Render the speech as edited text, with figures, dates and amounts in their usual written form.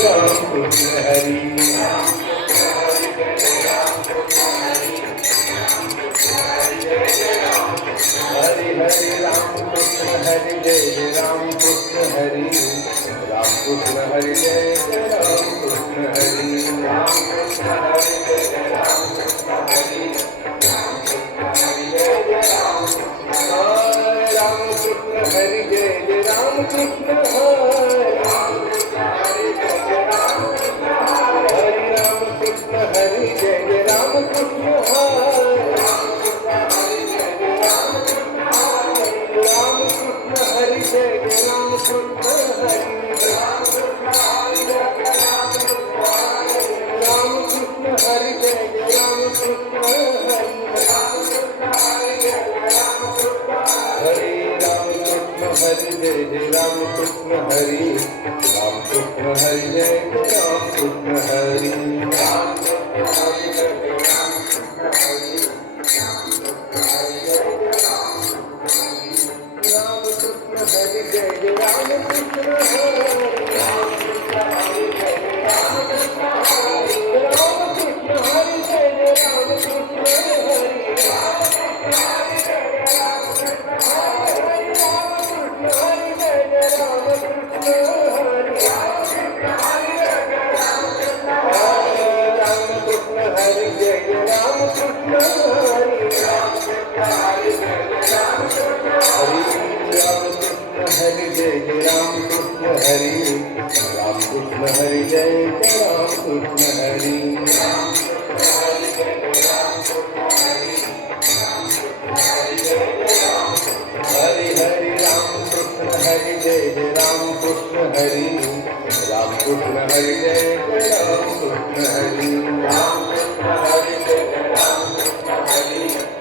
Ram Krishna Hari Hari Hari Ram Krishna Hari Jai Jai Ram Krishna Hari Ram Krishna Hari Jai Jai Ram Krishna Hari Ram Krishna Hari Jai Jai Ram Krishna Hari Ram Krishna Hari Jai Jai Ram Krishna Hari Ram Krishna Hari Jai Jai Ram Krishna Ram Krishna Hari Jai Jai Ram Krishna Hari Ram Krishna Hari Jai Jai Ram Krishna Hari Ram Krishna Hari Jai Jai Ram Krishna Hari Ram Krishna Hari Jai Jai Ram Krishna Hari Ram Krishna Hari Jai Jai Ram Krishna Hari Ram Krishna Hari Jai Jai Ram Krishna Hari Jai Jai Ram Krishna Hari Ram Krishna Hari Jai Jai Ram Krishna Hari Hari Hari Ram Krishna Hari Jai Jai Ram Krishna Hari Ram Krishna Hari Jai Jai Ram Krishna Hari Ram Krishna Hari Jai Jai Ram Krishna Hari